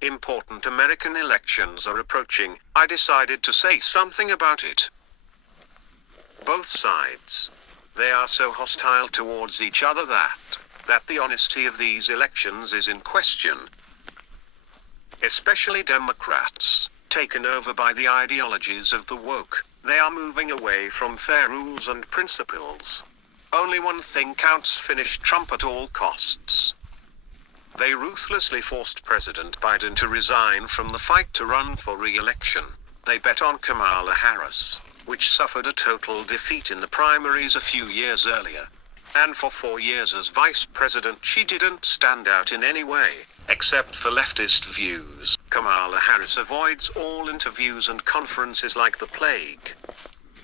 Important American elections are approaching. I decided to say something about it. Both sides. They are so hostile towards each other that the honesty of these elections is in question. Especially Democrats, taken over by the ideologies of the woke. They are moving away from fair rules and principles. Only one thing counts: finish Trump at all costs. They ruthlessly forced President Biden to resign from the fight to run for re-election. They bet on Kamala Harris, which suffered a total defeat in the primaries a few years earlier. And for 4 years as vice president she didn't stand out in any way, except for leftist views. Kamala Harris avoids all interviews and conferences like the plague.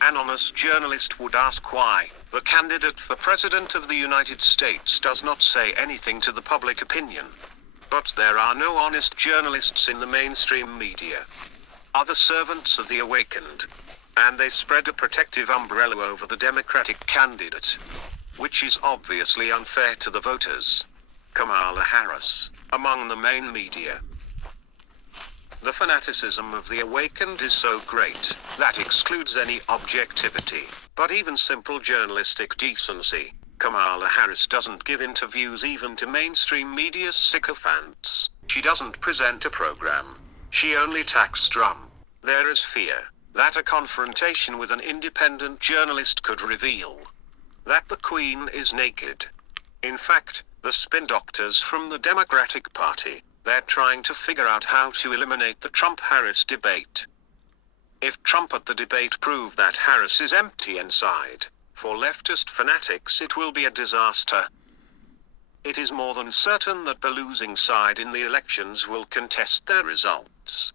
An honest journalist would ask why the candidate for President of the United States does not say anything to the public opinion. But there are no honest journalists in the mainstream media. Are the servants of the awakened. And they spread a protective umbrella over the Democratic candidate, which is obviously unfair to the voters. Kamala Harris, among the main media. The fanaticism of the awakened is so great, that excludes any objectivity, but even simple journalistic decency. Kamala Harris doesn't give interviews even to mainstream media's sycophants. She doesn't present a program. She only attacks Trump. There is fear that a confrontation with an independent journalist could reveal that the Queen is naked. In fact, the spin doctors from the Democratic Party, they're trying to figure out how to eliminate the Trump-Harris debate. If Trump at the debate proved that Harris is empty inside, for leftist fanatics it will be a disaster. It is more than certain that the losing side in the elections will contest their results.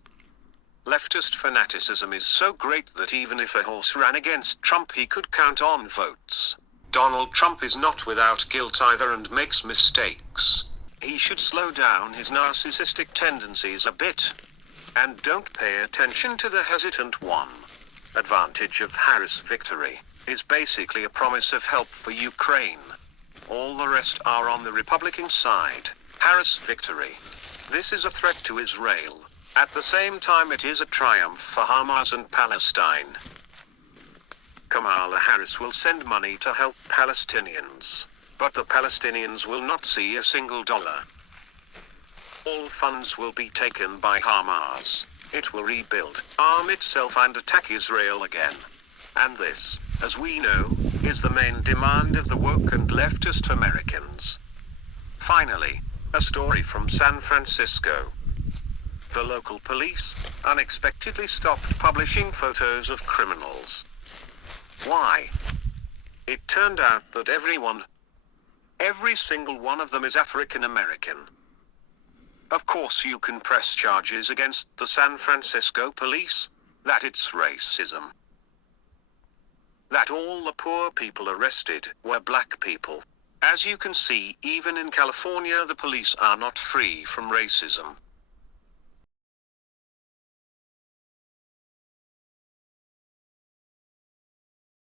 Leftist fanaticism is so great that even if a horse ran against Trump he could count on votes. Donald Trump is not without guilt either and makes mistakes. He should slow down his narcissistic tendencies a bit. And don't pay attention to the hesitant one. Advantage of Harris victory is basically a promise of help for Ukraine. All the rest are on the Republican side. Harris victory. This is a threat to Israel. At the same time it is a triumph for Hamas and Palestine. Kamala Harris will send money to help Palestinians, but the Palestinians will not see a single dollar. All funds will be taken by Hamas. It will rebuild, arm itself and attack Israel again. And this, as we know, is the main demand of the woke and leftist Americans. Finally, a story from San Francisco. The local police unexpectedly stopped publishing photos of criminals. Why? It turned out that every single one of them is African American. Of course you can press charges against the San Francisco police, that it's racism. That all the poor people arrested were black people. As you can see, even in California the police are not free from racism.